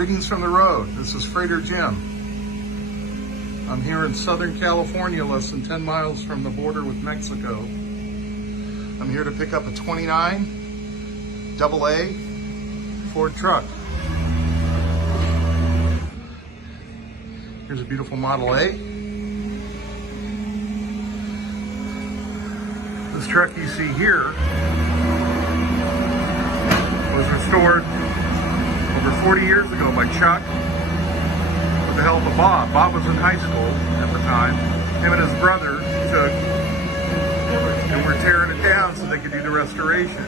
Greetings from the road. This is Freighter Jim. I'm here in Southern California, less than 10 miles from the border with Mexico. I'm here to pick up a 29 AA Ford truck. Here's a beautiful Model A. This truck you see here was restored over 40 years ago by Chuck with the help of Bob. Bob was in high school at the time. Him and his brother took and were tearing it down so they could do the restoration.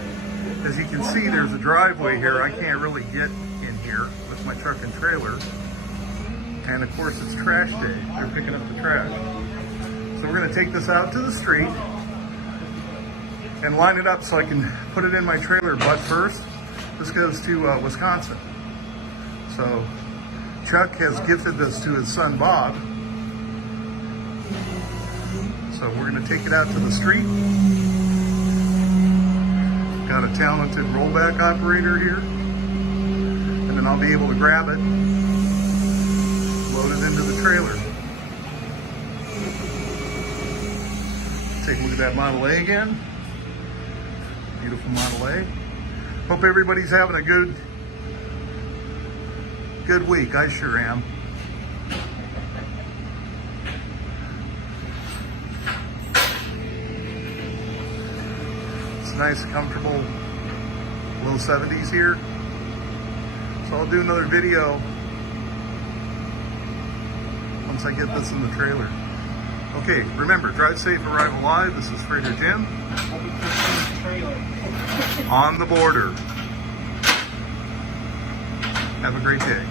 As you can see, there's a driveway here. I can't really get in here with my truck and trailer. And of course it's trash day. They're picking up the trash. So we're gonna take this out to the street and line it up so I can put it in my trailer. But first, this goes to Wisconsin. So Chuck has gifted this to his son Bob. So we're gonna take it out to the street. Got a talented rollback operator here. And then I'll be able to grab it, load it into the trailer. Take a look at that Model A again. Beautiful Model A. Hope everybody's having a good week. I sure am. It's nice, comfortable, low 70s here. So I'll do another video once I get this in the trailer. Okay, remember, drive safe, arrive alive. This is Freighter Jim. On the border. Have a great day.